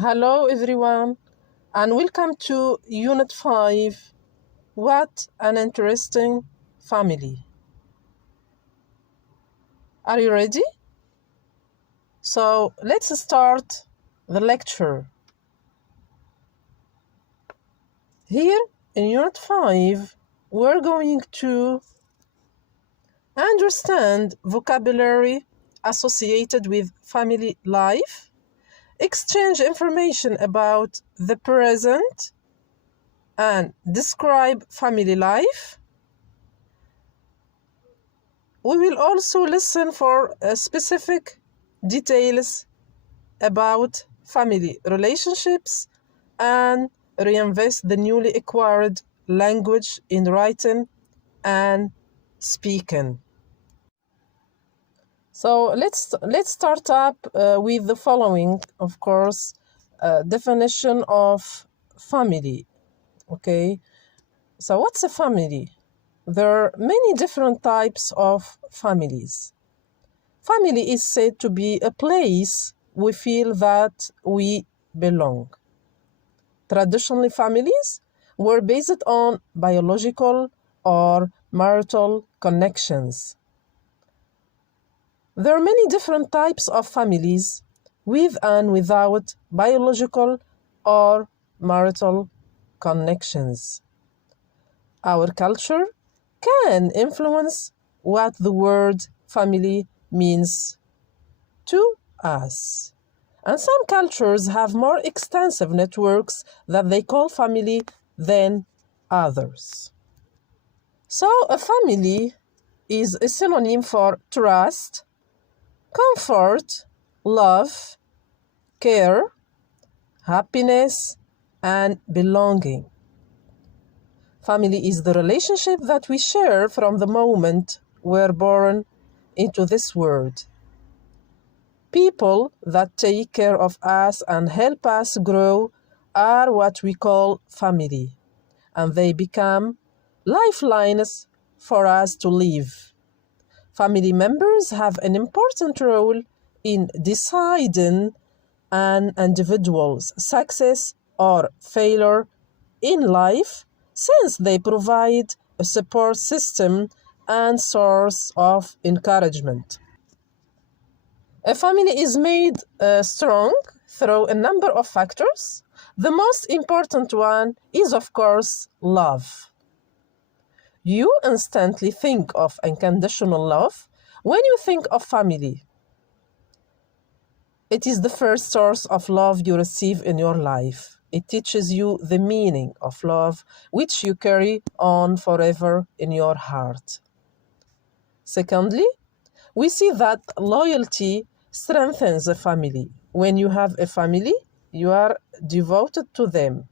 Hello everyone and welcome to Unit 5. What an interesting family. Are you ready? So let's start the lecture. Here in Unit 5, we're going to understand vocabulary associated with family life, exchange information about the present, and describe family life. We will also listen for specific details about family relationships and reinvest the newly acquired language in writing and speaking. So let's start up with the following, of course, definition of family. Okay, so what's a family? There are many different types of families. Family is said to be a place we feel that we belong. Traditionally, families were based on biological or marital connections. There are many different types of families with and without biological or marital connections. Our culture can influence what the word family means to us. And some cultures have more extensive networks that they call family than others. So a family is a synonym for trust, comfort, love, care, happiness, and belonging. Family is the relationship that we share from the moment we're born into this world. People that take care of us and help us grow are what we call family, and they become lifelines for us to live. Family members have an important role in deciding an individual's success or failure in life, since they provide a support system and source of encouragement. A family is made strong through a number of factors. The most important one is, of course, love. You instantly think of unconditional love when you think of family. It is the first source of love you receive in your life. It teaches you the meaning of love, which you carry on forever in your heart. Secondly, we see that loyalty strengthens a family. When you have a family, you are devoted to them.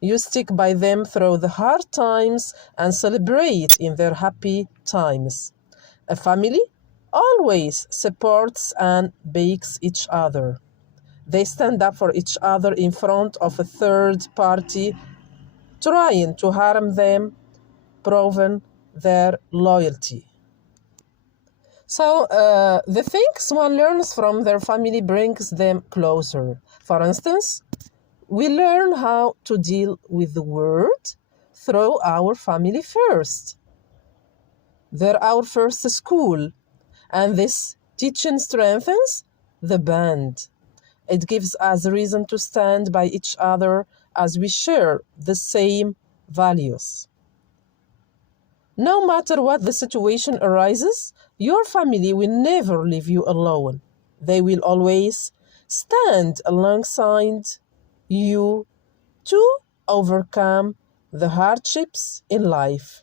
You stick by them through the hard times and celebrate in their happy times. A family always supports and backs each other. They stand up for each other in front of a third party trying to harm them, proving their loyalty. So the things one learns from their family brings them closer. For instance, we learn how to deal with the world through our family first. They're our first school, and this teaching strengthens the bond. It gives us a reason to stand by each other as we share the same values. No matter what the situation arises, your family will never leave you alone. They will always stand alongside you to overcome the hardships in life.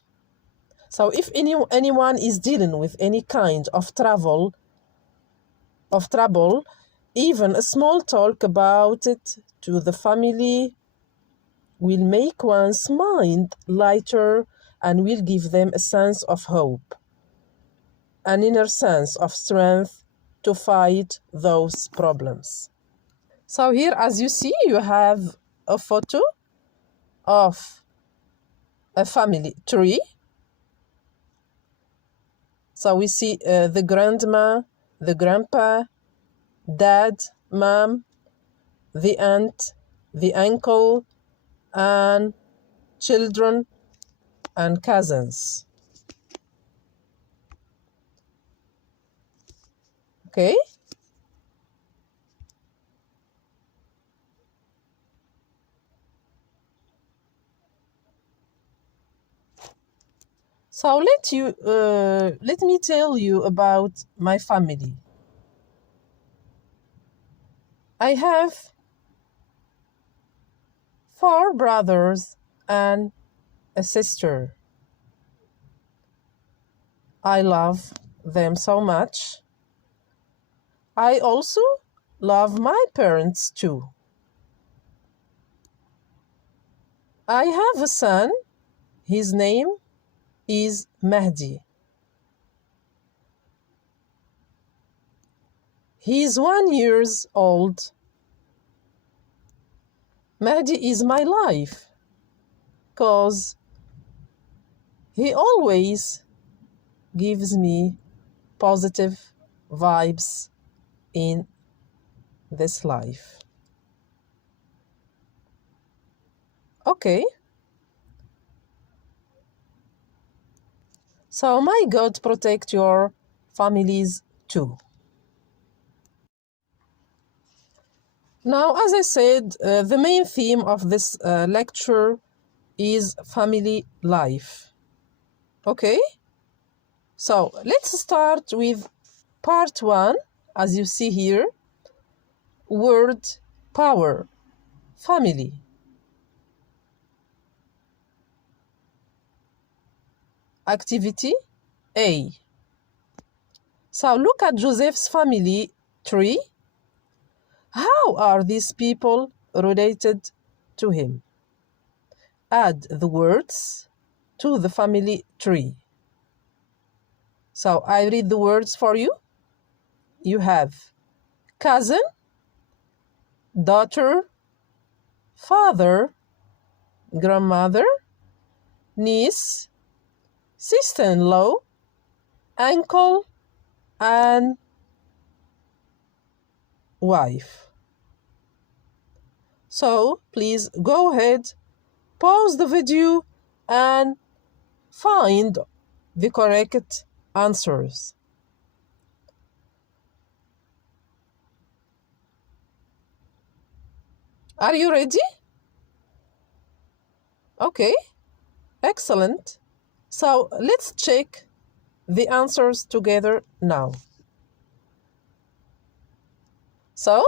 So if anyone is dealing with any kind of trouble, even a small talk about it to the family will make one's mind lighter and will give them a sense of hope, an inner sense of strength to fight those problems. So here, as you see, you have a photo of a family tree. So we see the grandma, the grandpa, dad, mom, the aunt, the uncle, and children and cousins. Okay? So let me tell you about my family. I have 4 brothers and a sister. I love them so much. I also love my parents too. I have a son. His name is Mahdi. He's 1 year old. Mahdi is my life, 'cause he always gives me positive vibes in this life. Okay. So may God protect your families too. Now, as I said, the main theme of this lecture is family life. Okay? So let's start with part 1, as you see here. Word power, family. Activity A. So look at Joseph's family tree. How are these people related to him? Add the words to the family tree. So I read the words for you. You have cousin, daughter, father, grandmother, niece, sister-in-law, uncle, and wife. So please go ahead, pause the video, and find the correct answers. Are you ready? Okay, excellent. So let's check the answers together now. So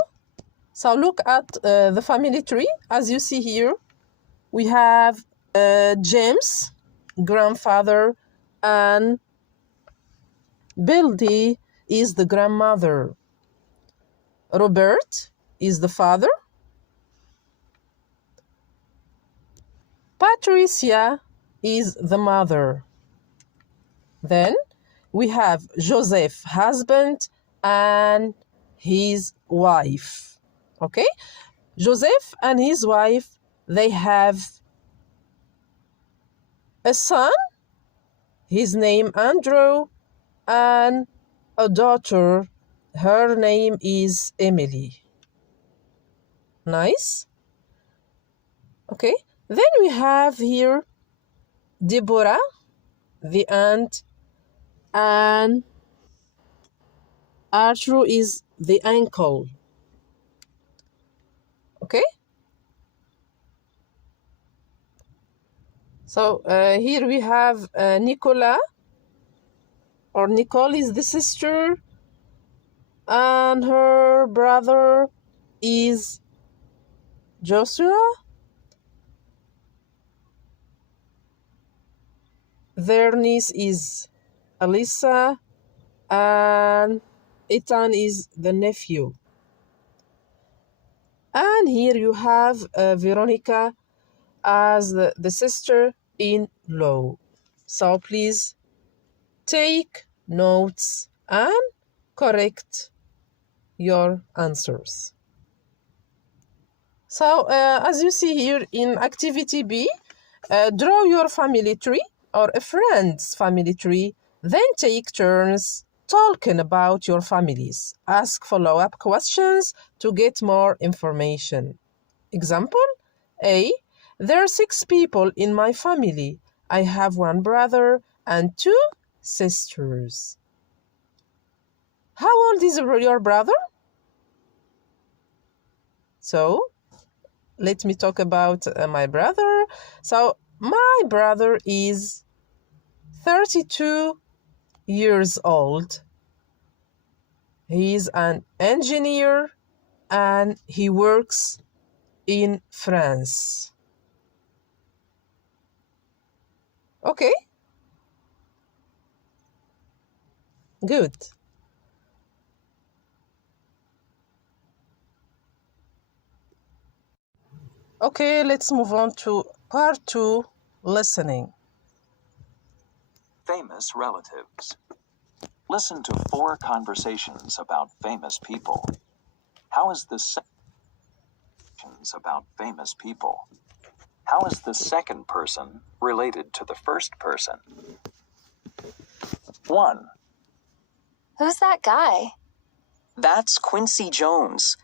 look at the family tree. As you see here, we have James, grandfather, and Bildy is the grandmother. Robert is the father. Patricia is the mother. Then we have Joseph, husband, and his wife. Okay? Joseph and his wife, they have a son, his name Andrew, and a daughter, her name is Emily. Nice? Okay, then we have here Deborah, the aunt, and Arthur is the uncle. Okay? So here we have Nicola, or Nicole is the sister, and her brother is Joshua. Their niece is Alyssa, and Ethan is the nephew. And here you have Veronica as the sister-in-law. So please take notes and correct your answers. So as you see here in activity B, draw your family tree or a friend's family tree, then take turns talking about your families. Ask follow-up questions to get more information. Example A. There are 6 people in my family. I have 1 brother and 2 sisters. How old is your brother? So, let me talk about my brother. So, my brother is 32 years old. He is an engineer and he works in France. Okay? Good. Okay, let's move on to part 2, listening. Famous relatives. Listen to 4 conversations about famous people. How is the about famous people? How is the second person related to the first person? 1. Who's that guy? That's Quincy Jones.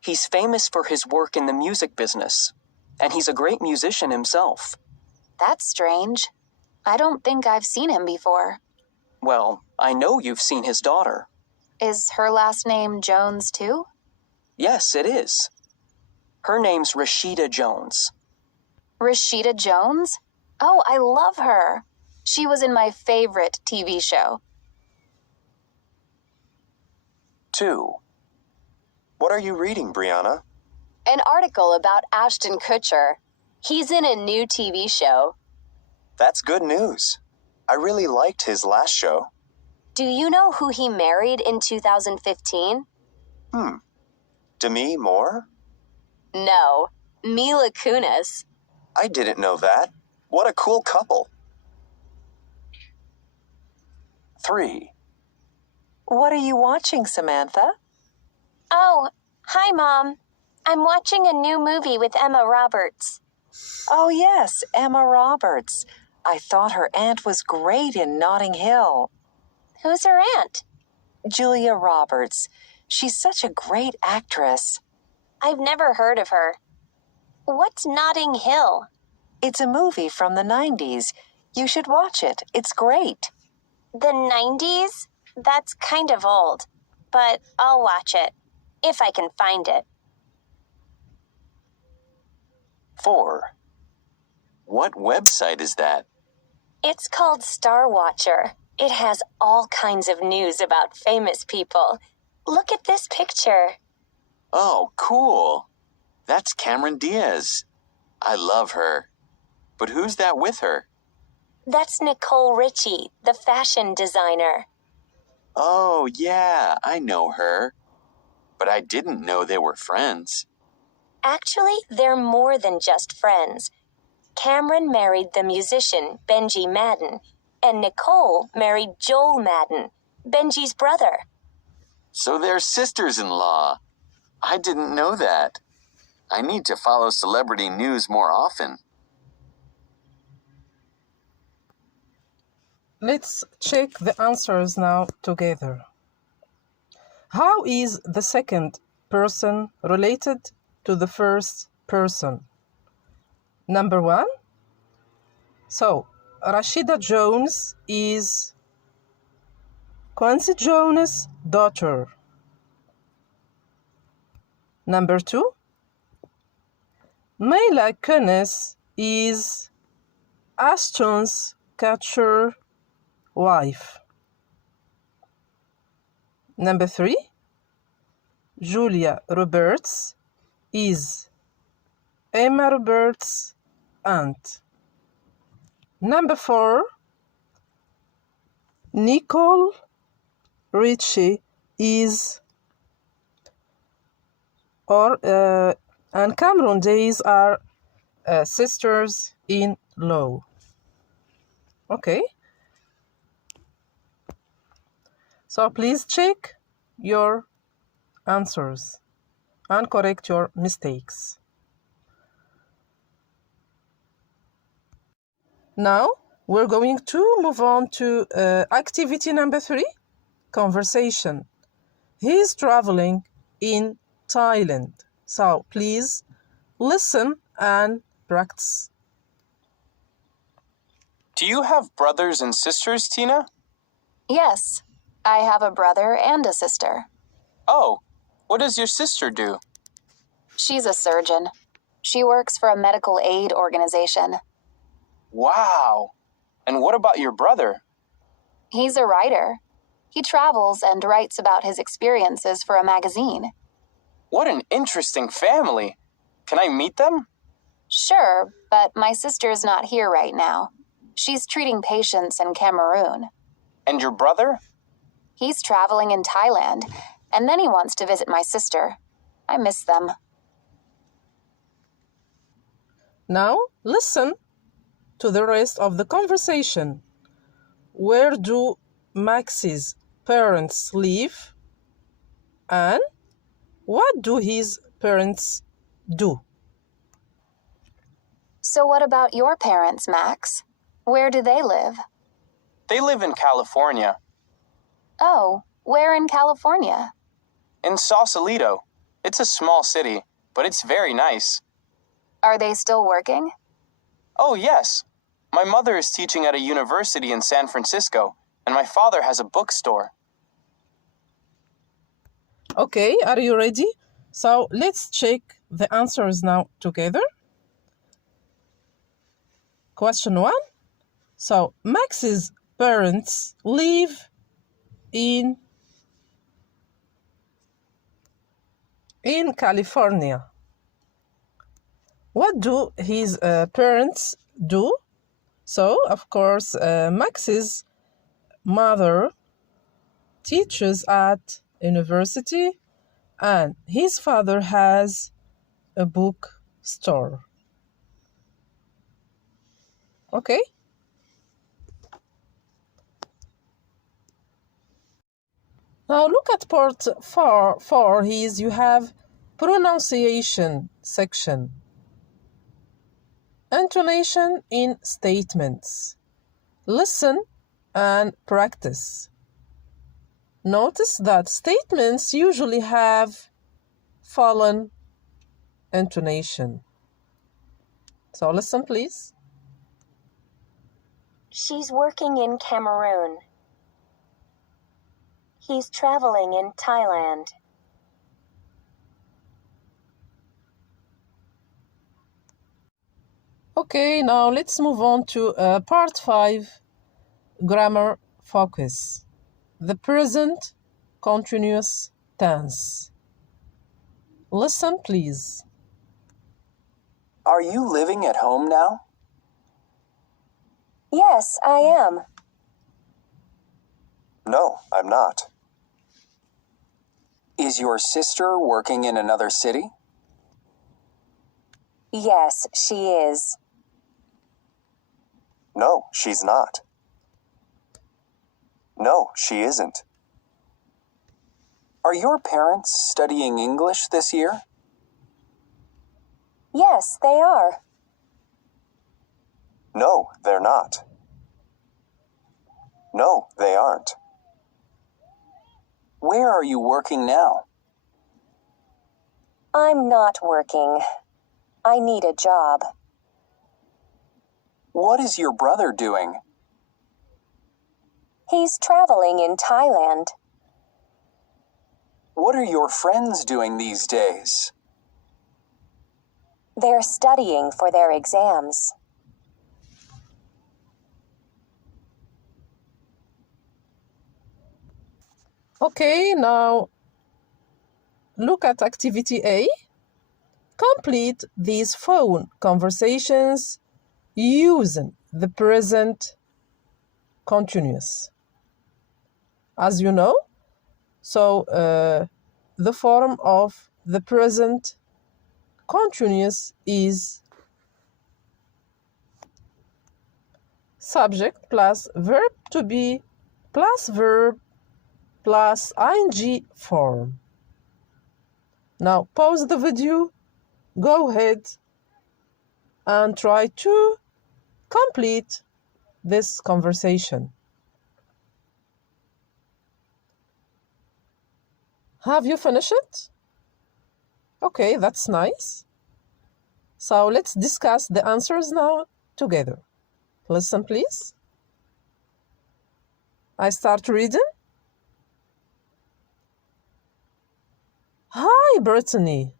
He's famous for his work in the music business, and he's a great musician himself. That's strange. I don't think I've seen him before. Well, I know you've seen his daughter. Is her last name Jones too? Yes, it is. Her name's Rashida Jones. Rashida Jones? Oh, I love her. She was in my favorite TV show. 2. What are you reading, Brianna? An article about Ashton Kutcher. He's in a new TV show. That's good news. I really liked his last show. Do you know who he married in 2015? Demi Moore? No, Mila Kunis. I didn't know that. What a cool couple. 3. What are you watching, Samantha? Oh, hi, Mom. I'm watching a new movie with Emma Roberts. Oh, yes, Emma Roberts. I thought her aunt was great in Notting Hill. Who's her aunt? Julia Roberts. She's such a great actress. I've never heard of her. What's Notting Hill? It's a movie from the 90s. You should watch it. It's great. The 90s? That's kind of old, but I'll watch it, if I can find it. 4. What website is that? It's called Star Watcher. It has all kinds of news about famous people. Look at this picture. Oh, cool. That's Cameron Diaz. I love her. But who's that with her? That's Nicole Richie, the fashion designer. Oh, yeah, I know her. But I didn't know they were friends. Actually, they're more than just friends. Cameron married the musician Benji Madden, and Nicole married Joel Madden, Benji's brother. So they're sisters-in-law. I didn't know that. I need to follow celebrity news more often. Let's check the answers now together. How is the second person related to the first person? Number 1. So, Rashida Jones is Quincy Jones' daughter. Number 2. Mila Kunis is Ashton Kutcher's wife. Number 3. Julia Roberts is Emma Roberts' aunt. Number 4. Nicole Richie is and Cameron Days are sisters-in-law. Okay. So please check your answers and correct your mistakes. Now we're going to move on to activity number 3, conversation. He is traveling in Thailand. So please listen and practice. Do you have brothers and sisters, Tina? Yes, I have a brother and a sister. Oh, what does your sister do? She's a surgeon. She works for a medical aid organization. Wow! And what about your brother? He's a writer. He travels and writes about his experiences for a magazine. What an interesting family! Can I meet them? Sure, but my sister's not here right now. She's treating patients in Cameroon. And your brother? He's traveling in Thailand, and then he wants to visit my sister. I miss them. Now listen to the rest of the conversation. Where do Max's parents live? And what do his parents do? So what about your parents, Max? Where do they live? They live in California. Oh, where in California? In Sausalito. It's a small city, but it's very nice. Are they still working? Oh, yes. My mother is teaching at a university in San Francisco, and my father has a bookstore. Okay, are you ready? So let's check the answers now together. Question 1. So Max's parents live in California. What do his parents do? So, of course, Max's mother teaches at university and his father has a bookstore. Okay? Now look at part 4. You have pronunciation section. Intonation in statements. Listen and practice. Notice that statements usually have fallen intonation. So listen, please. She's working in Cameroon. He's traveling in Thailand. Okay, now let's move on to part 5, grammar focus. The present continuous tense. Listen, please. Are you living at home now? Yes, I am. No, I'm not. Is your sister working in another city? Yes, she is. No, she's not. No, she isn't. Are your parents studying English this year? Yes, they are. No, they're not. No, they aren't. Where are you working now? I'm not working. I need a job. What is your brother doing? He's traveling in Thailand. What are your friends doing these days? They're studying for their exams. Okay, now look at activity A. Complete these phone conversations using the present continuous. As you know, so the form of the present continuous is subject plus verb to be plus verb plus ing form. Now pause the video, go ahead and try to complete this conversation. Have you finished it? Okay, that's nice. So let's discuss the answers now together. Listen, please. I start reading. Hi, Brittany.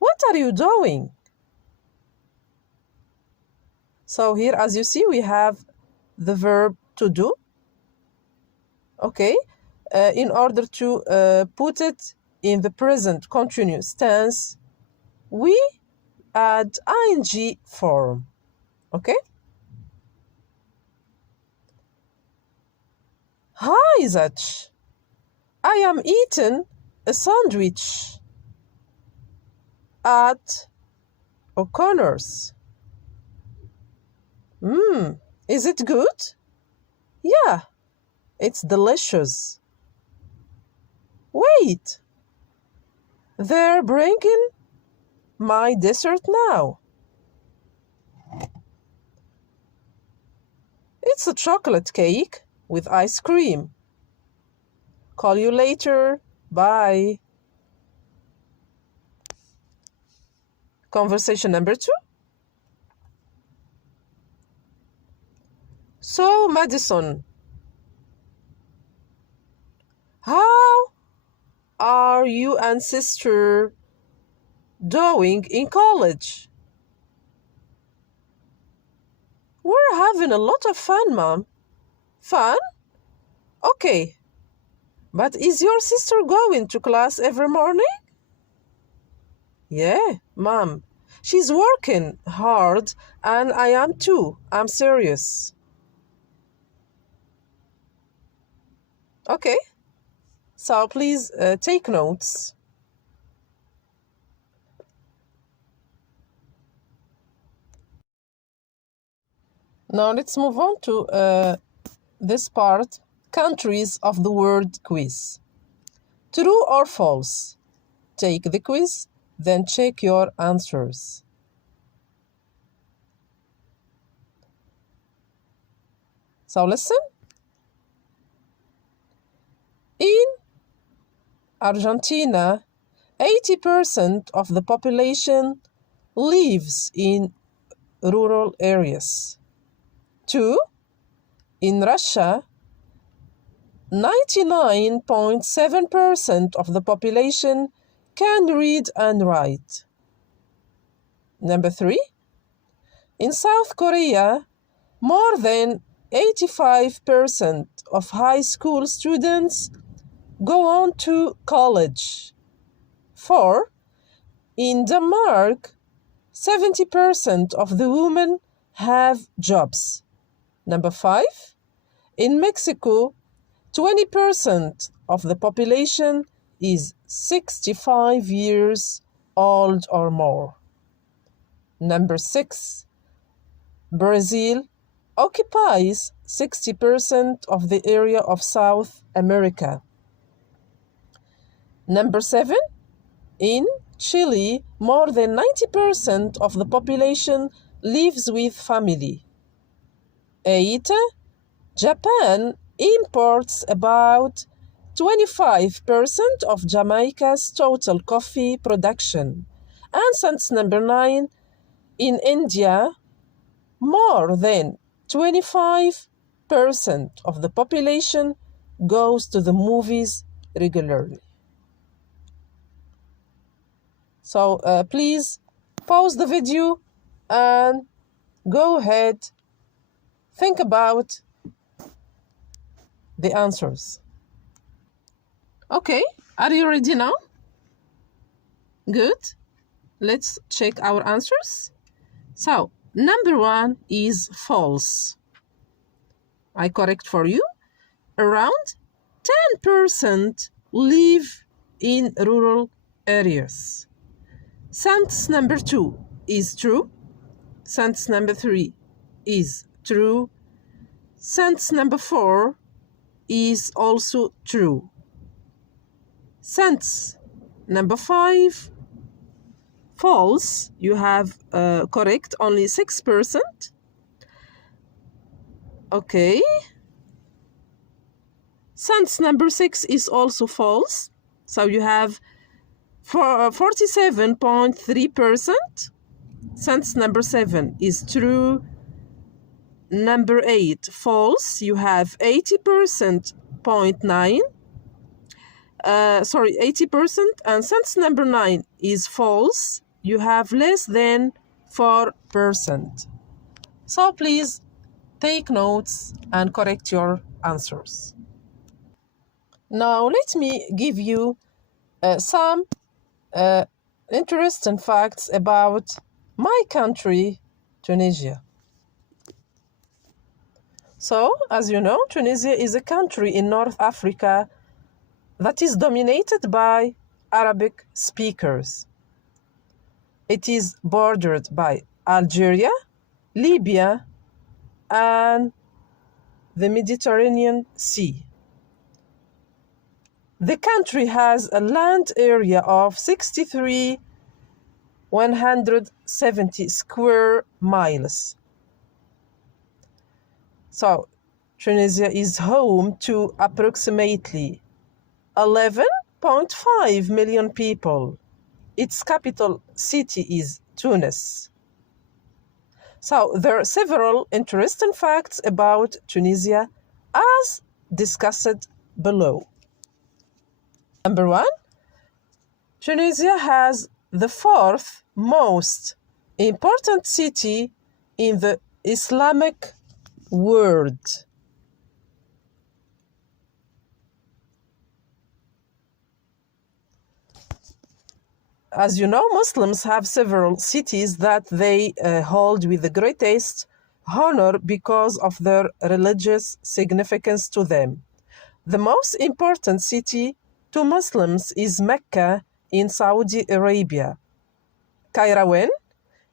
What are you doing? So here, as you see, we have the verb to do. Okay. In order to put it in the present continuous tense, we add ing form. Okay. Hi, Zach. I am eating a sandwich at O'Connor's. Is it good? Yeah, it's delicious. Wait, they're bringing my dessert now. It's a chocolate cake with ice cream. Call you later. Bye. Conversation number 2. So, Madison, how are you and sister doing in college? We're having a lot of fun, Mom. Fun? Okay. But is your sister going to class every morning? Yeah, Mom. She's working hard, and I am too. I'm serious. Okay. So please take notes. Now let's move on to this part, countries of the word quiz. True or false? Take the quiz, then check your answers. So listen. In Argentina, 80% of the population lives in rural areas. 2. In Russia, 99.7% of the population can read and write. Number 3. In South Korea, more than 85% of high school students go on to college. 4. In Denmark, 70% of the women have jobs. Number 5. In Mexico, 20% of the population is 65 years old or more. Number 6. Brazil occupies 60% of the area of South America. Number 7. In Chile, more than 90% of the population lives with family. 8. Japan imports about 25% of Jamaica's total coffee production. And sentence number 9, in India, more than 25% of the population goes to the movies regularly. So please pause the video and go ahead, think about the answers. Okay, are you ready now? Good. Let's check our answers. So, number 1 is false. I correct for you. Around 10% live in rural areas. Sentence number 2 is true. Sentence number 3 is true. Sentence number 4 is also true. Sentence number 5, false. You have correct only 6%. Okay. Sentence number 6 is also false. So you have 47.3%. Sentence number 7 is true. Number 8, false. You have 80.9. 80%. And sentence number 9 is false. You have less than 4%. So please take notes and correct your answers. Now let me give you some interesting facts about my country, Tunisia. So, as you know, Tunisia is a country in North Africa that is dominated by Arabic speakers. It is bordered by Algeria, Libya, and the Mediterranean Sea. The country has a land area of 63,170 square miles. So, Tunisia is home to approximately 11.5 million people. Its capital city is Tunis. So, there are several interesting facts about Tunisia as discussed below. Number 1, Tunisia has the 4th most important city in the Islamic world. As you know, Muslims have several cities that they hold with the greatest honor because of their religious significance to them. The most important city to Muslims is Mecca in Saudi Arabia. Kairouan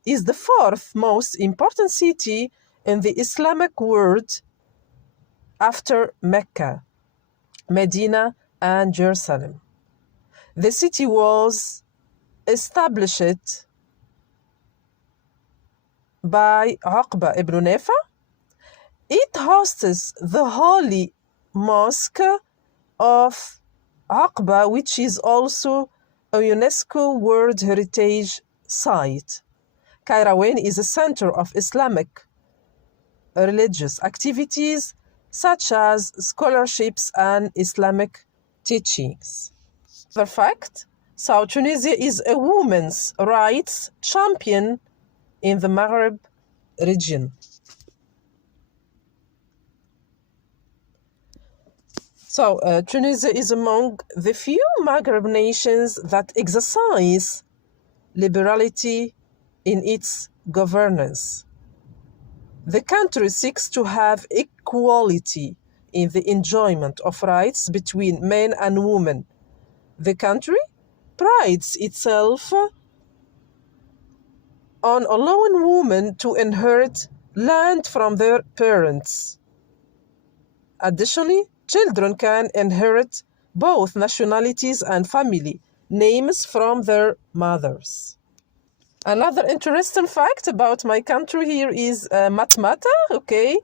is the 4th most important city in the Islamic world after Mecca, Medina, and Jerusalem. The city was established by Uqba ibn Nafi. It hosts the holy mosque of Uqba, which is also a UNESCO World Heritage Site. Kairouan is a center of Islamic religious activities such as scholarships and Islamic teachings. Another fact, so Tunisia is a women's rights champion in the Maghreb region. So Tunisia is among the few Maghreb nations that exercise liberality in its governance. The country seeks to have equality in the enjoyment of rights between men and women. The country prides itself on allowing women to inherit land from their parents. Additionally, children can inherit both nationalities and family names from their mothers. Another interesting fact about my country here is Matmata, okay?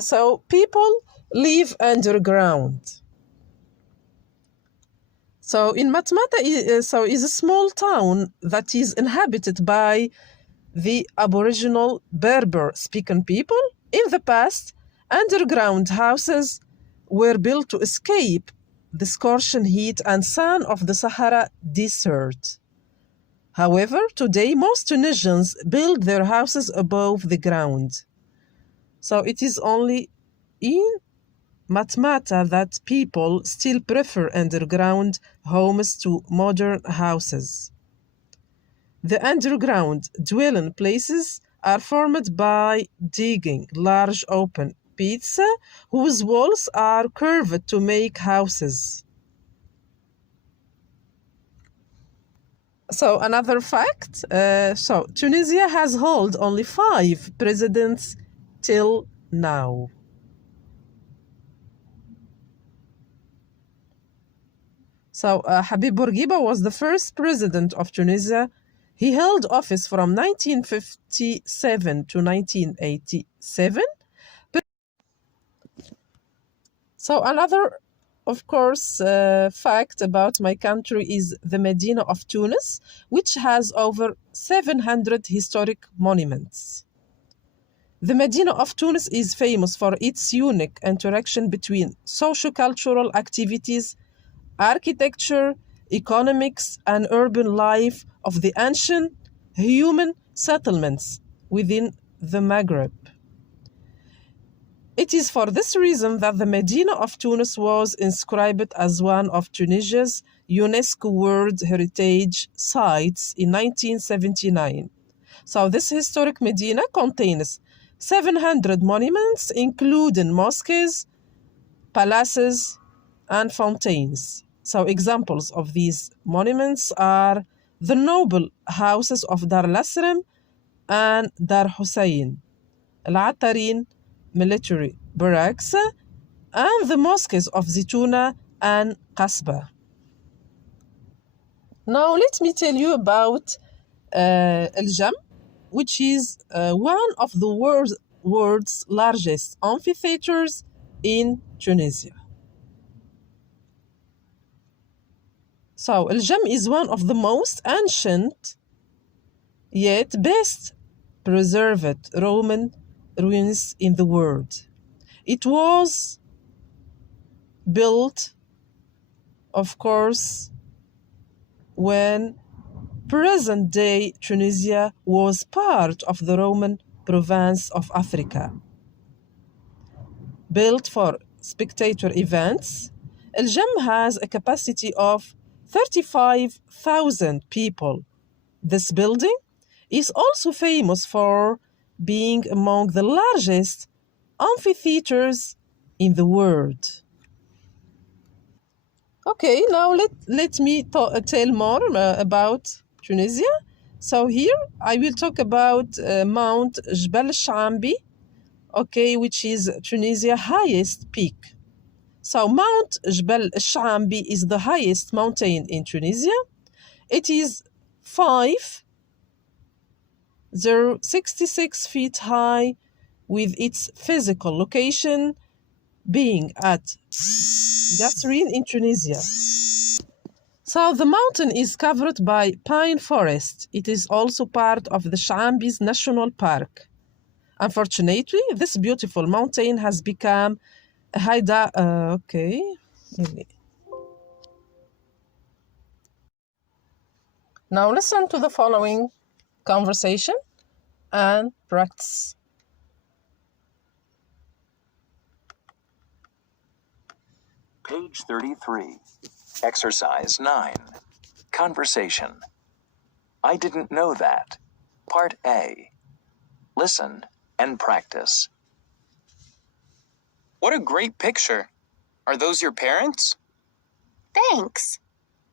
So people live underground. So in Matmata is a small town that is inhabited by the Aboriginal Berber-speaking people. In the past, underground houses were built to escape the scorching heat and sun of the Sahara Desert. However, today most Tunisians build their houses above the ground. So it is only in Matmata that people still prefer underground homes to modern houses. The underground dwelling places are formed by digging large open pits whose walls are curved to make houses. So another fact, Tunisia has held only 5 presidents till now. So Habib Bourguiba was the first president of Tunisia. He held office from 1957 to 1987. So another of course, fact about my country is the Medina of Tunis, which has over 700 historic monuments. The Medina of Tunis is famous for its unique interaction between socio-cultural activities, architecture, economics, and urban life of the ancient human settlements within the Maghreb. It is for this reason that the Medina of Tunis was inscribed as one of Tunisia's UNESCO World Heritage Sites in 1979. So this historic Medina contains 700 monuments, including mosques, palaces, and fountains. So examples of these monuments are the noble houses of Dar al-Asram and Dar Hussein, Al-Atarin military barracks, and the mosques of Zitouna and Qasba. Now let me tell you about Al-Jam, which is one of the world's largest amphitheaters in Tunisia. So Al-Jam is one of the most ancient yet best preserved Roman ruins in the world. It was built, of course, when present-day Tunisia was part of the Roman province of Africa. Built for spectator events, Al-Jam has a capacity of 35,000 people. This building is also famous for being among the largest amphitheaters in the world. Okay, now let me tell more about Tunisia. So here I will talk about Mount Jbal Shambi, okay, which is Tunisia's highest peak. So Mount Jbal Shambi is the highest mountain in Tunisia. It is 5,066 feet high, with its physical location being at Gasserine in Tunisia. So the mountain is covered by pine forest. It is also part of the Shambi's National Park. Unfortunately, this beautiful mountain has become a Now listen to the following conversation and practice. Page 33. Exercise 9. Conversation. I didn't know that. Part A. Listen and practice. What a great picture. Are those your parents? Thanks.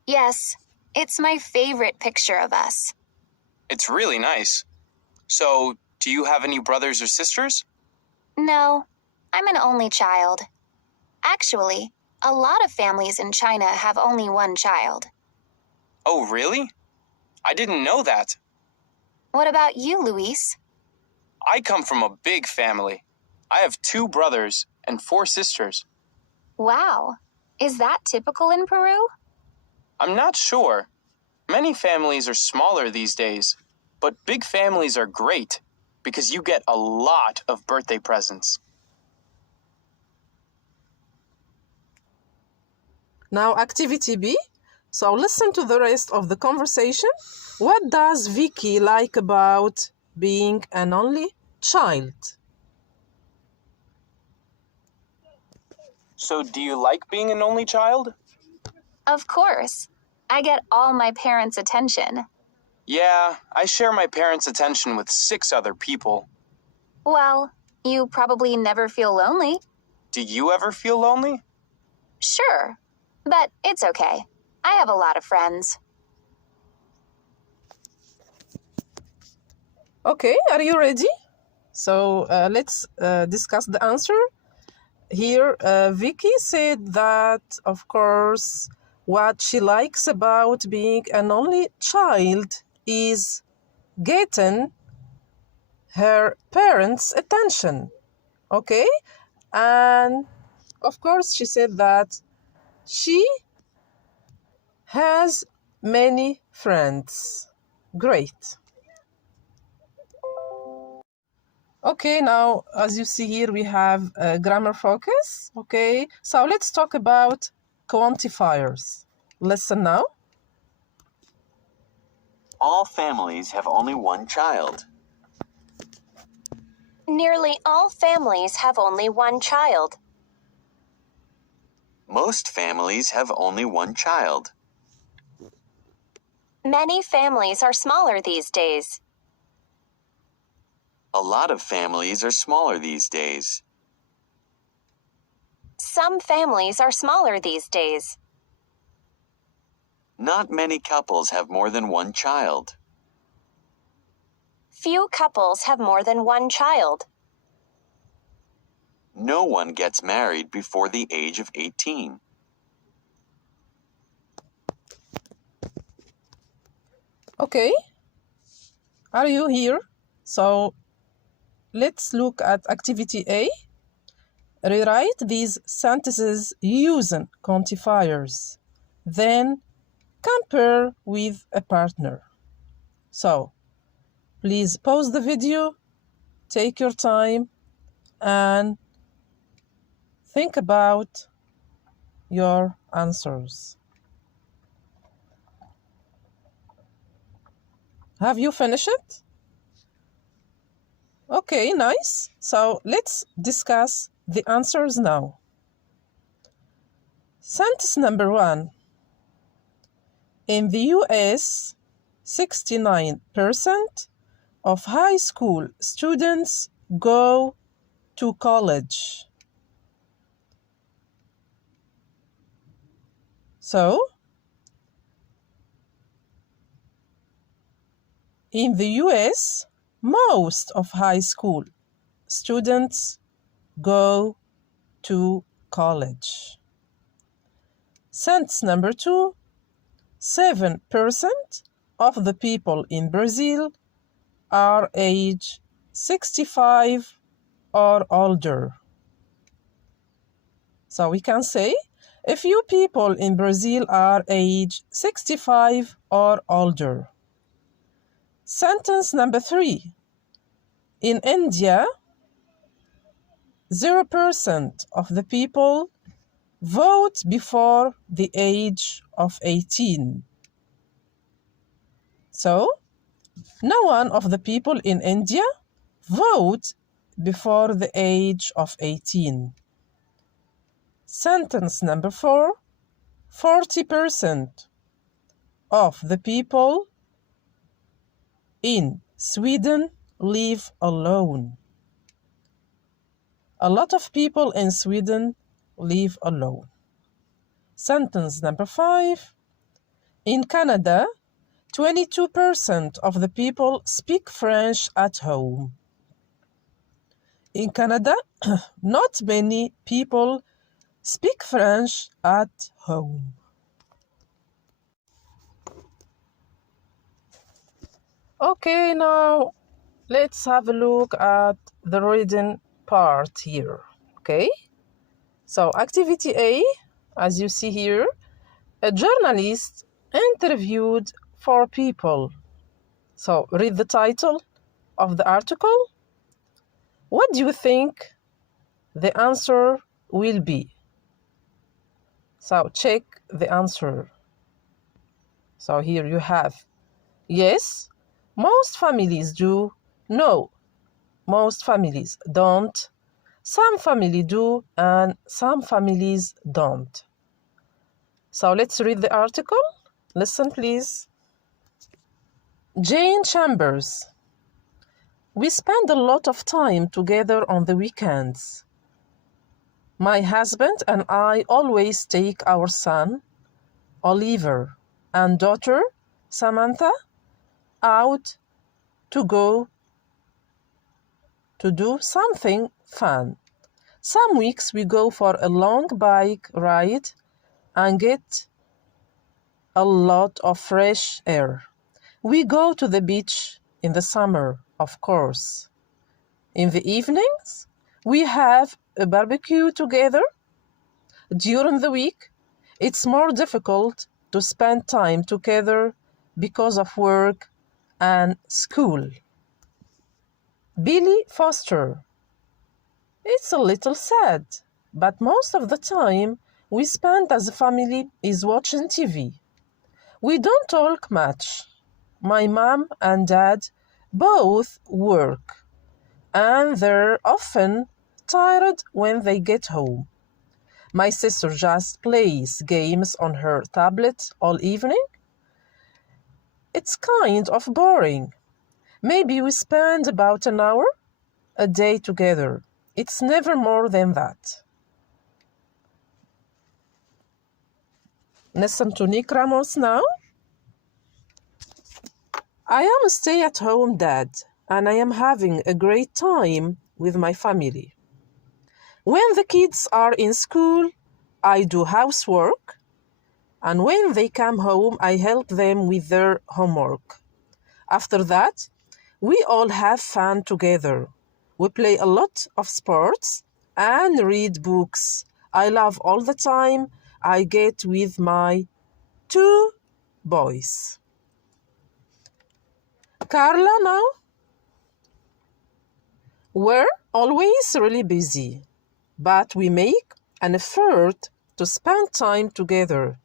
Yes, it's my favorite picture of us. It's really nice. So, do you have any brothers or sisters? No, I'm an only child. Actually, a lot of families in China have only one child. Oh, really? I didn't know that. What about you, Luis? I come from a big family. I have 2 brothers and 4 sisters. Wow, is that typical in Peru? I'm not sure. Many families are smaller these days, but big families are great because you get a lot of birthday presents. Now activity B. So listen to the rest of the conversation. What does Vicky like about being an only child? So, do you like being an only child? Of course. I get all my parents' attention. Yeah, I share my parents' attention with 6 other people. Well, you probably never feel lonely. Do you ever feel lonely? Sure, but it's okay. I have a lot of friends. Okay, are you ready? So let's discuss the answer. Here, Vicky said that, of course, what she likes about being an only child is getting her parents' attention. Okay? And, of course, she said that She has many friends. Great. Okay, now as you see here, we have grammar focus. Okay, so let's talk about quantifiers. Listen now. All families have only one child. Nearly all families have only one child. Most families have only one child. Many families are smaller these days. A lot of families are smaller these days. Some families are smaller these days. Not many couples have more than one child. Few couples have more than one child. No one gets married before the age of 18. Okay, are you here? So let's look at activity A. Rewrite these sentences using quantifiers. Then compare with a partner. So please pause the video, take your time, and think about your answers. Have you finished it? Okay, nice. So let's discuss the answers now. Sentence number 1. In the US, 69% of high school students go to college. So, in the US, most of high school students go to college. Sentence number 2. 7% of the people in Brazil are age 65 or older. So we can say a few people in Brazil are age 65 or older. Sentence number 3. In India, 0% of the people vote before the age of 18. So, no one of the people in India vote before the age of 18. Sentence number 4. 40% of the people in Sweden live alone. A lot of people in Sweden live alone. Sentence number 5. In Canada, 22% of the people speak French at home. In Canada, not many people speak French at home. Okay, now let's have a look at the reading part here. Okay, so activity A, as you see here, a journalist interviewed 4 people. So read the title of the article. What do you think the answer will be? So check the answer. So here you have yes, most families do. No, most families don't. Some families do and some families don't. So let's read the article. Listen, please. Jane Chambers. We spend a lot of time together on the weekends. My husband and I always take our son, Oliver, and daughter, Samantha, out to go to do something fun. Some weeks we go for a long bike ride and get a lot of fresh air. We go to the beach in the summer, of course. In the evenings, we have a barbecue together. During the week, It's more difficult to spend time together because of work and school. Billy Foster. It's a little sad, but most of the time we spend as a family is watching TV. We don't talk much. My mom and dad both work, and they're often tired when they get home. My sister just plays games on her tablet all evening. It's kind of boring. Maybe we spend about an hour a day together. It's never more than that. Listen to Nick Ramos now. I am a stay-at-home dad, and I am having a great time with my family. When the kids are in school, I do housework, and when they come home, I help them with their homework. After that, we all have fun together. We play a lot of sports and read books. I love all the time I get with my 2 boys. Carla now? We're always really busy, but we make an effort to spend time together.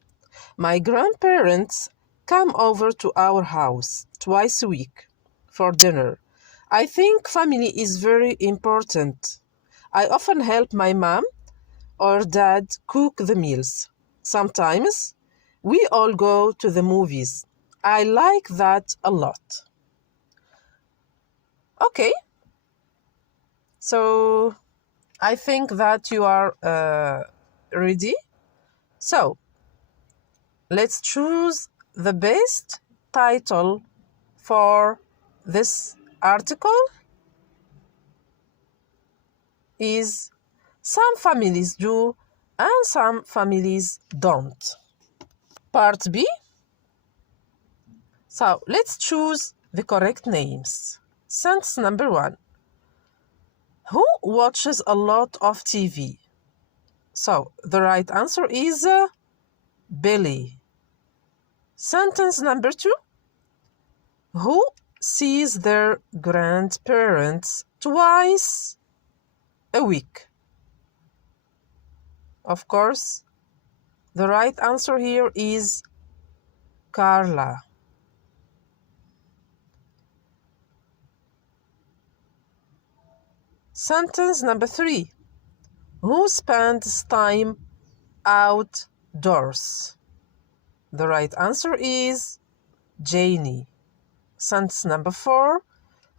My grandparents come over to our house twice a week for dinner. I think family is very important. I often help my mom or dad cook the meals. Sometimes we all go to the movies. I like that a lot. Okay, so I think that you are ready. So let's choose the best title for this article. Is some families do and some families don't. Part B. So let's choose the correct names. Sentence number 1. Who watches a lot of TV? So the right answer is Billy. Sentence number 2. Who sees their grandparents twice a week? Of course, the right answer here is Carla. Sentence number 3. Who spends time outdoors? The right answer is Janie. Sentence number 4.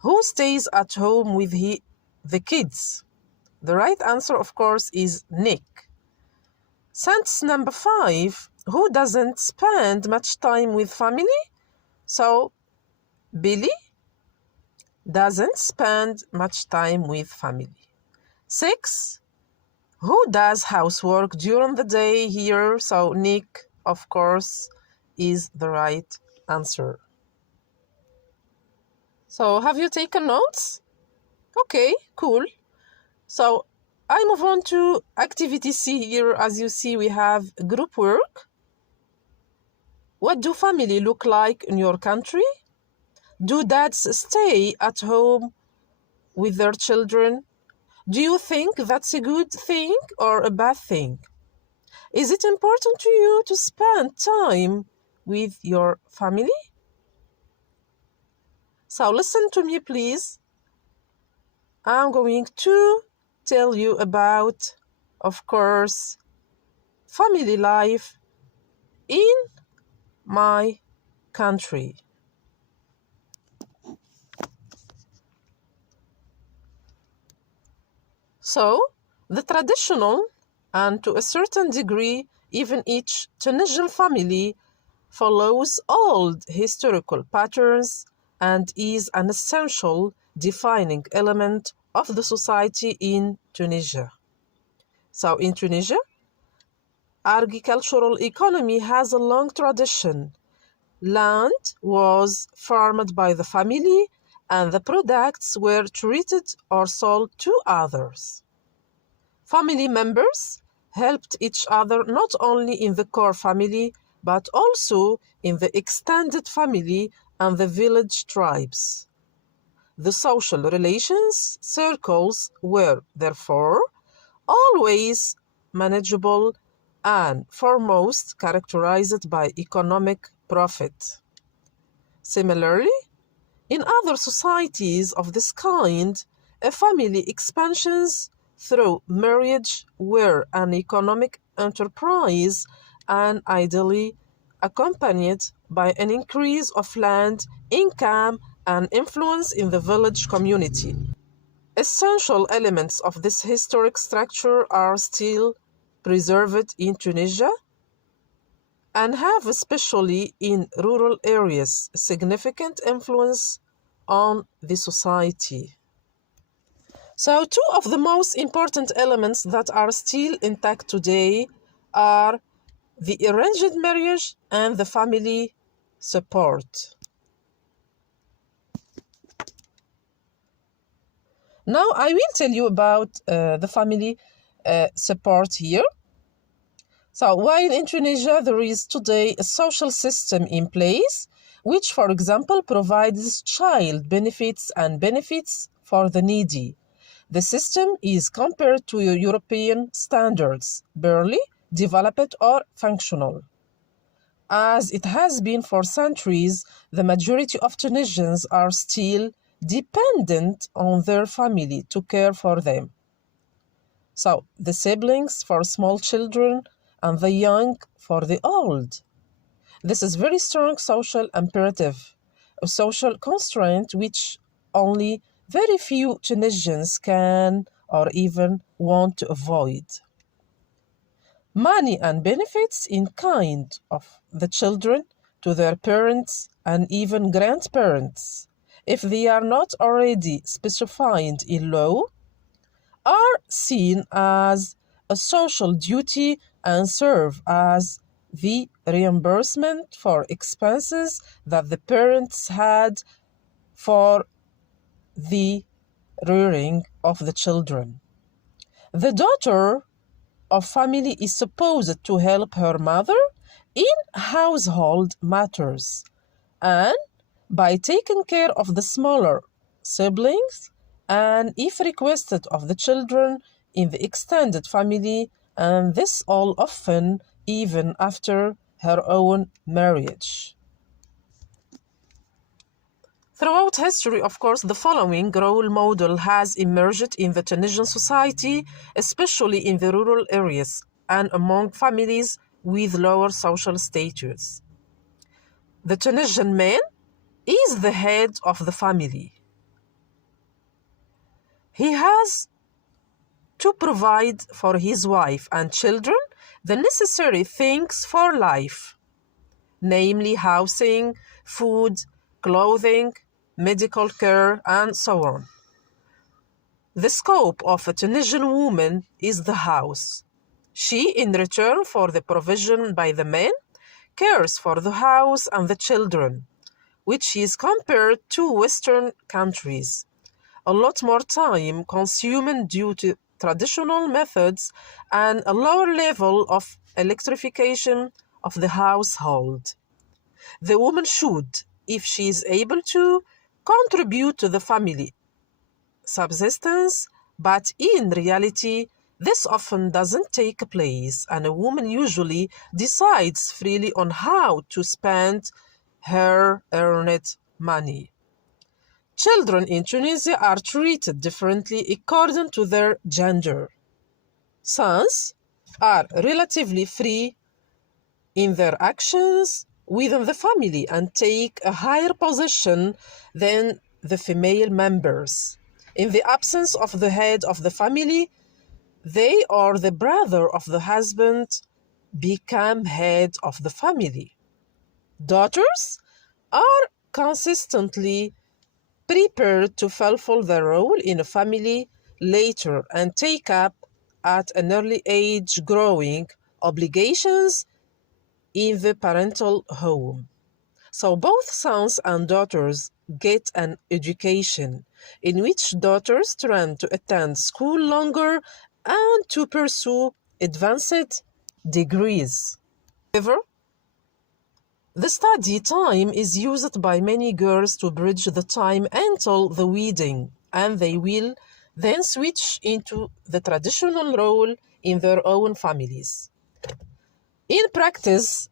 Who stays at home with the kids? The right answer, of course, is Nick. Sentence number 5. Who doesn't spend much time with family? So, Billy doesn't spend much time with family. 6. Who does housework during the day here? So, Nick, of course, is the right answer. So, have you taken notes? Okay, cool. So, I move on to activity C here. As you see, we have group work. What do family look like in your country? Do dads stay at home with their children? Do you think that's a good thing or a bad thing? Is it important to you to spend time with your family? So listen to me, please. I'm going to tell you about, of course, family life in my country. So, the traditional and to a certain degree, even each Tunisian family follows old historical patterns and is an essential defining element of the society in Tunisia. So, in Tunisia, agricultural economy has a long tradition. Land was farmed by the family and the products were treated or sold to others. Family members helped each other not only in the core family, but also in the extended family and the village tribes. The social relations circles were, therefore, always manageable and foremost characterized by economic profit. Similarly, in other societies of this kind, a family expansions through marriage were an economic enterprise and ideally accompanied by an increase of land, income, and influence in the village community. Essential elements of this historic structure are still preserved in Tunisia and have, especially in rural areas, significant influence on the society. So, two of the most important elements that are still intact today are the arranged marriage and the family support. Now, I will tell you about the family support here. So, while in Tunisia there is today a social system in place, which, for example, provides child benefits and benefits for the needy. The system is compared to European standards, barely developed or functional. As it has been for centuries, the majority of Tunisians are still dependent on their family to care for them. So, the siblings for small children and the young for the old. This is very strong social imperative, a social constraint which only very few Tunisians can or even want to avoid. Money and benefits in kind of the children to their parents and even grandparents, if they are not already specified in law, are seen as a social duty and serve as the reimbursement for expenses that the parents had for the rearing of the children. The daughter of family is supposed to help her mother in household matters and by taking care of the smaller siblings and if requested of the children in the extended family, and this all often even after her own marriage. Throughout history, of course, the following role model has emerged in the Tunisian society, especially in the rural areas and among families with lower social status. The Tunisian man is the head of the family. He has to provide for his wife and children the necessary things for life, namely housing, food, clothing, medical care, and so on. The scope of a Tunisian woman is the house. She, in return for the provision by the man, cares for the house and the children, which is compared to Western countries. A lot more time consumed due to traditional methods and a lower level of electrification of the household. The woman should, if she is able to, contribute to the family subsistence, but in reality, this often doesn't take place, and a woman usually decides freely on how to spend her earned money. Children in Tunisia are treated differently according to their gender. Sons are relatively free in their actions within the family and take a higher position than the female members. In the absence of the head of the family, they or the brother of the husband become head of the family. Daughters are consistently prepared to fulfill their role in a family later and take up at an early age growing obligations in the parental home. So both sons and daughters get an education in which daughters tend to attend school longer and to pursue advanced degrees. However, the study time is used by many girls to bridge the time until the wedding, and they will then switch into the traditional role in their own families. In practice,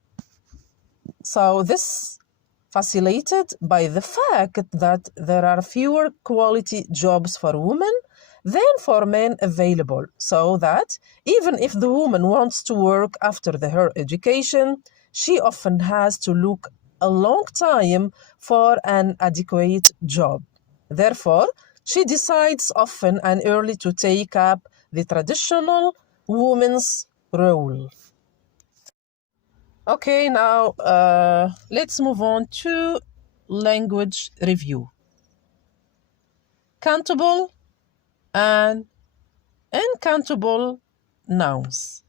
so this facilitated by the fact that there are fewer quality jobs for women than for men available, so that even if the woman wants to work after her education, she often has to look a long time for an adequate job. Therefore, she decides often and early to take up the traditional woman's role. Okay, now let's move on to language review. Countable and uncountable nouns.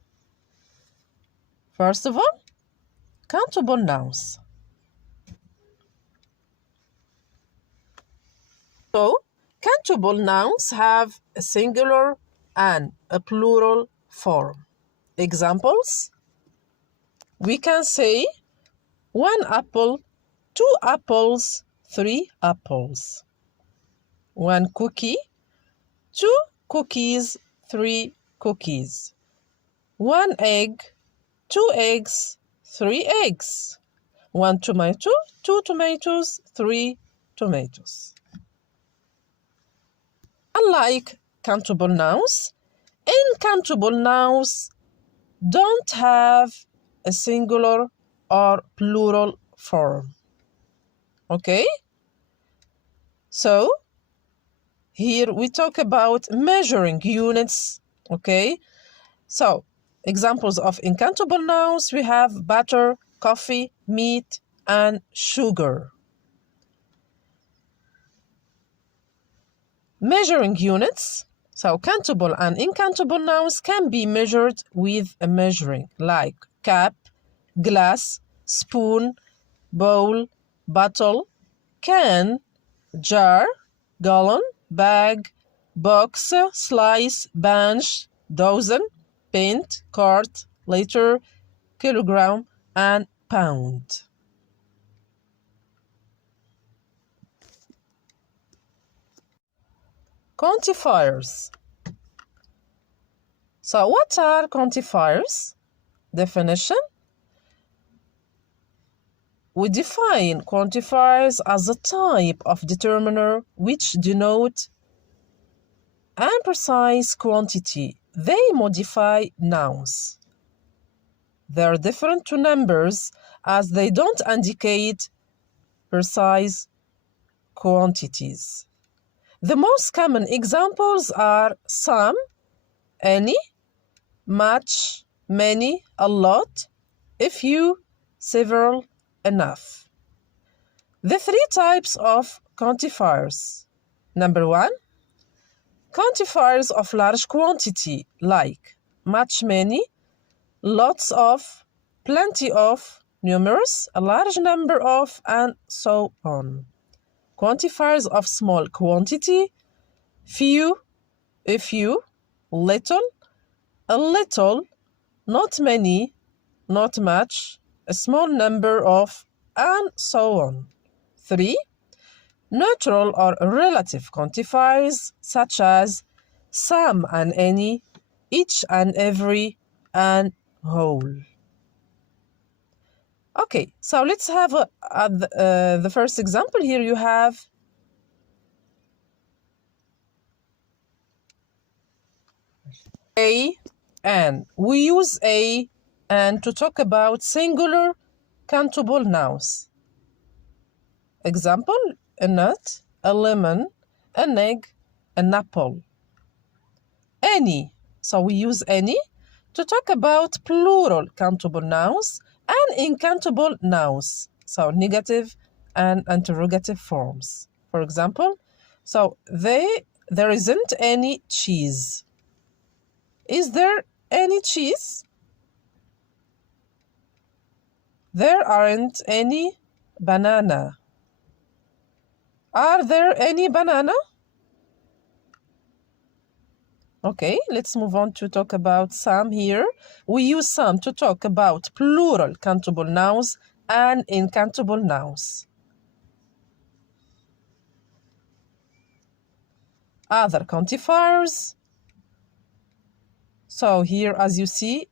First of all, countable nouns. So, countable nouns have a singular and a plural form. Examples: we can say 1 apple, 2 apples, 3 apples. 1 cookie, 2 cookies, 3 cookies. 1 egg, 2 eggs, 3 eggs. 1 tomato, 2 tomatoes, 3 tomatoes. Unlike countable nouns, uncountable nouns don't have a singular or plural form. Okay? So, here we talk about measuring units. Okay? So, examples of uncountable nouns, we have butter, coffee, meat, and sugar. Measuring units. So, countable and uncountable nouns can be measured with a measuring like cup, glass, spoon, bowl, bottle, can, jar, gallon, bag, box, slice, bunch, dozen, pint, quart, liter, kilogram, and pound. Quantifiers. So what are quantifiers? Definition. We define quantifiers as a type of determiner which denote an precise quantity. They modify nouns. They are different to numbers as they don't indicate precise quantities. The most common examples are some, any, much, many, a lot, a few, several, enough. The 3 types of quantifiers. Number 1, quantifiers of large quantity like much, many, lots of, plenty of, numerous, a large number of, and so on. Quantifiers of small quantity, few, a few, little, a little, not many, not much, a small number of, and so on. 3. Neutral or relative quantifiers such as some and any, each and every, and whole. Okay, so let's have the first example. Here you have a and. We use a and to talk about singular countable nouns. Example, a nut, a lemon, an egg, an apple. Any. So we use any to talk about plural countable nouns and uncountable nouns. So negative and interrogative forms. For example, so there isn't any cheese. Is there any cheese? There aren't any banana. Are there any banana? Okay, let's move on to talk about some here. We use some to talk about plural countable nouns and uncountable nouns. Other quantifiers. So here, as you see,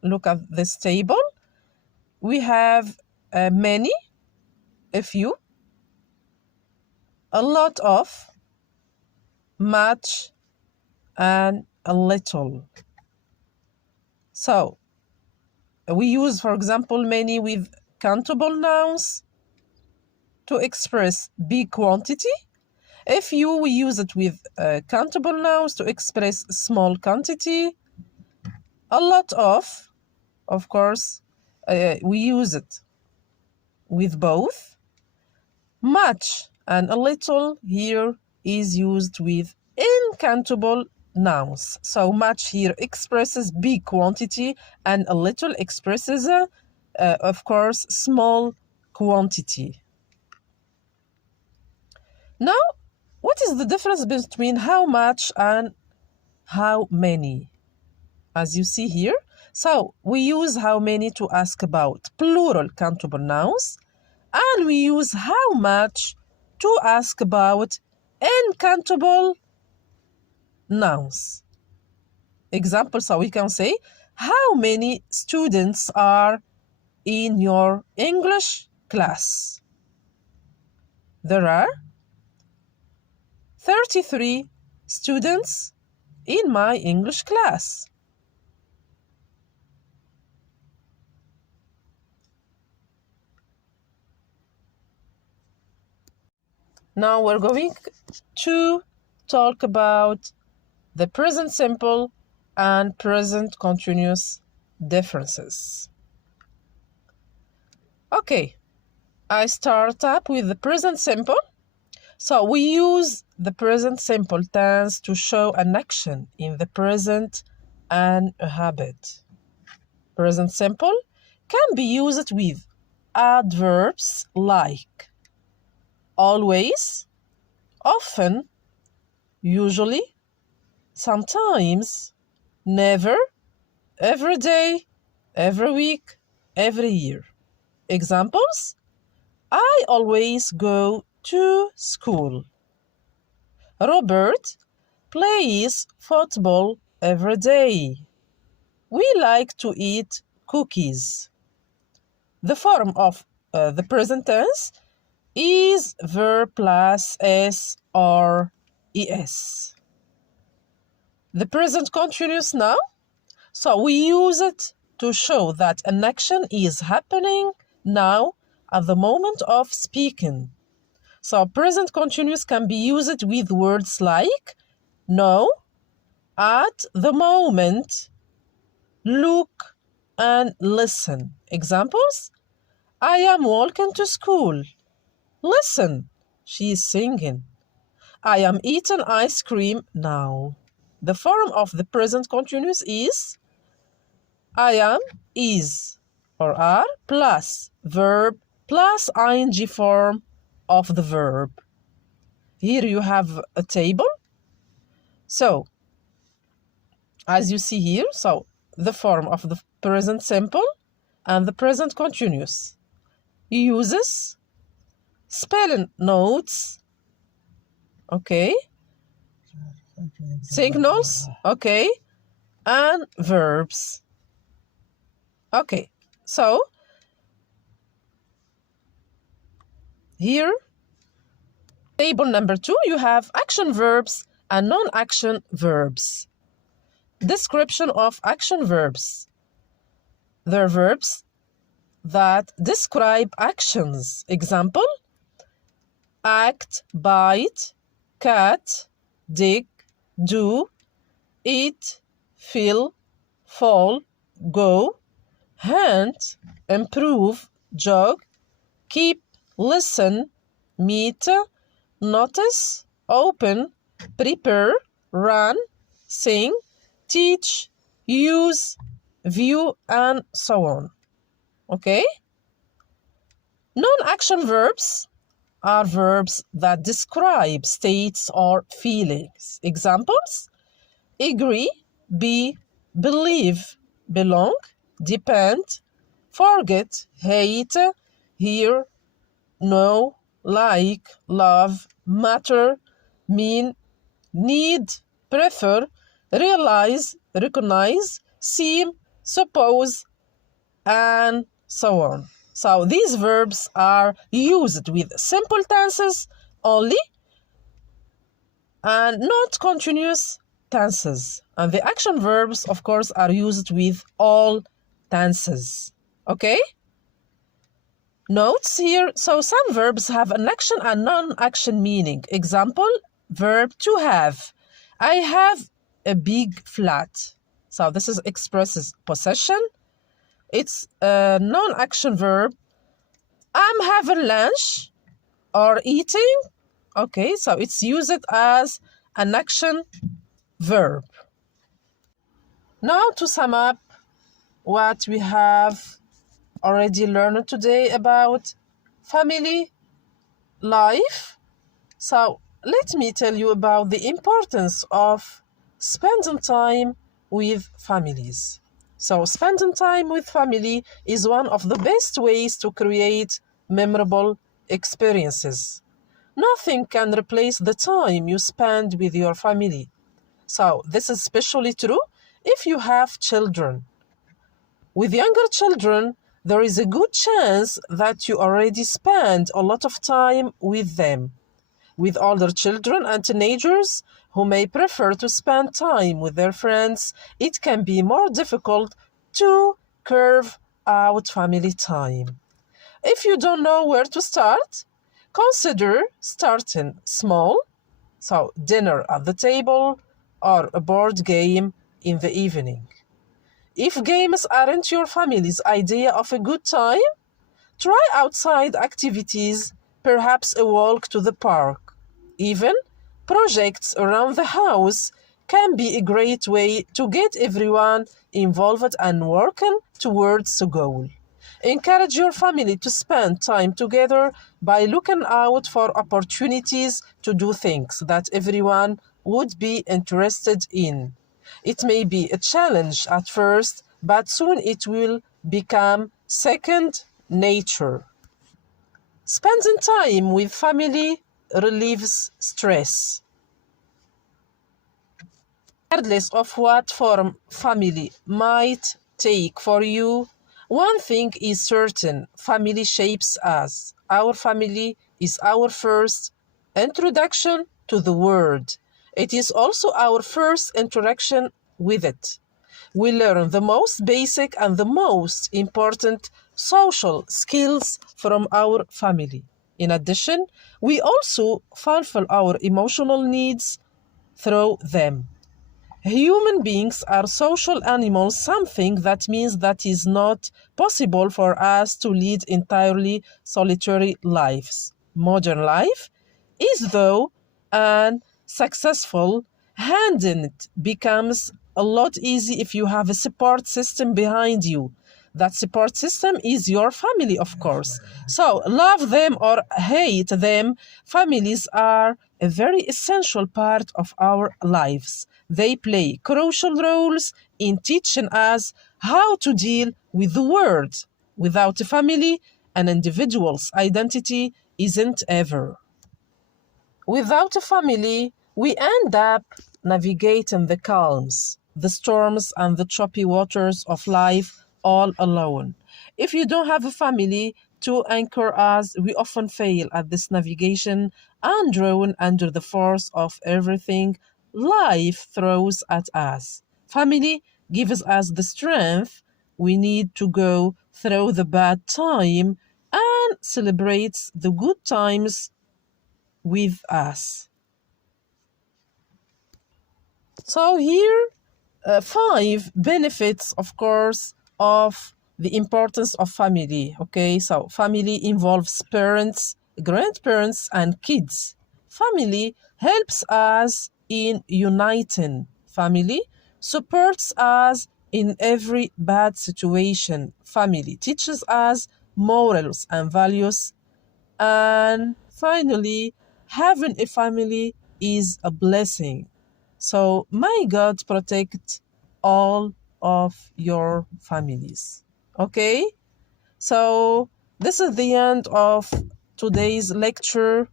look at this table. We have many, a few, a lot of, much, and a little. So we use, for example, many with countable nouns to express big quantity. A few, we use it with countable nouns to express small quantity. A lot of course, we use it with both. Much and a little here is used with uncountable nouns. So much here expresses big quantity and a little expresses, of course, small quantity. Now, what is the difference between how much and how many? As you see here, so we use how many to ask about plural countable nouns, and we use how much to ask about uncountable nouns. Example, so we can say, how many students are in your English class? There are 33 students in my English class. Now we're going to talk about the present simple and present continuous differences. Okay, I start up with the present simple. So we use the present simple tense to show an action in the present and a habit. Present simple can be used with adverbs like always, often, usually, sometimes, never, every day, every week, every year. Examples: I always go to school. Robert plays football every day. We like to eat cookies. The form of the present tense is verb plus s or es. The present continuous now, so we use it to show that an action is happening now at the moment of speaking. So present continuous can be used with words like now, at the moment, look, and listen. Examples: I am walking to school. Listen, she is singing. I am eating ice cream now. The form of the present continuous is I am, is, or are, plus verb, plus ing form of the verb. Here you have a table. So, as you see here, so the form of the present simple and the present continuous uses spelling notes, okay, signals, okay, and verbs. Okay, so here, table number 2, you have action verbs and non-action verbs. Description of action verbs. They're verbs that describe actions. Example: act, bite, cut, dig, do, eat, feel, fall, go, hunt, improve, jog, keep, listen, meet, notice, open, prepare, run, sing, teach, use, view, and so on. Okay? Non-action verbs are verbs that describe states or feelings. Examples: agree, be, believe, belong, depend, forget, hate, hear, know, like, love, matter, mean, need, prefer, realize, recognize, seem, suppose, and so on. So these verbs are used with simple tenses only and not continuous tenses. And the action verbs, of course, are used with all tenses. Okay? Notes here. So some verbs have an action and non-action meaning. Example, verb to have. I have a big flat. So this expresses possession. It's a non-action verb. I'm having lunch or eating. Okay, so it's used as an action verb. Now to sum up what we have already learned today about family life. So let me tell you about the importance of spending time with families. So spending time with family is one of the best ways to create memorable experiences. Nothing can replace the time you spend with your family. So this is especially true if you have children. With younger children, there is a good chance that you already spend a lot of time with them. With older children and teenagers who may prefer to spend time with their friends, it can be more difficult to carve out family time. If you don't know where to start, consider starting small, so dinner at the table or a board game in the evening. If games aren't your family's idea of a good time, try outside activities, perhaps a walk to the park. Even projects around the house can be a great way to get everyone involved and working towards a goal. Encourage your family to spend time together by looking out for opportunities to do things that everyone would be interested in. It may be a challenge at first, but soon it will become second nature. Spending time with family relieves stress. Regardless of what form family might take for you, one thing is certain: family shapes us. Our family is our first introduction to the world. It is also our first interaction with it. We learn the most basic and the most important social skills from our family. In addition, we also fulfill our emotional needs through them. Human beings are social animals, something that means that it is not possible for us to lead entirely solitary lives. Modern life is, though, and successful, handling it becomes a lot easy if you have a support system behind you. That support system is your family, of course. So, love them or hate them, families are a very essential part of our lives. They play crucial roles in teaching us how to deal with the world. Without a family, an individual's identity isn't ever. Without a family, we end up navigating the calms, the storms, and the choppy waters of life all alone. If you don't have a family to anchor us, we often fail at this navigation and drown under the force of everything life throws at us. Family gives us the strength we need to go through the bad time and celebrates the good times with us. So here, 5 benefits, of course, of the importance of family. Okay, so family involves parents, grandparents, and kids. Family helps us in uniting. Family supports us in every bad situation. Family teaches us morals and values. And finally, having a family is a blessing. So may God protect all of your families. Okay? So this is the end of today's lecture.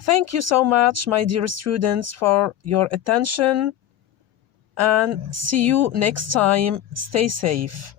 Thank you so much, my dear students, for your attention, and see you next time. Stay safe.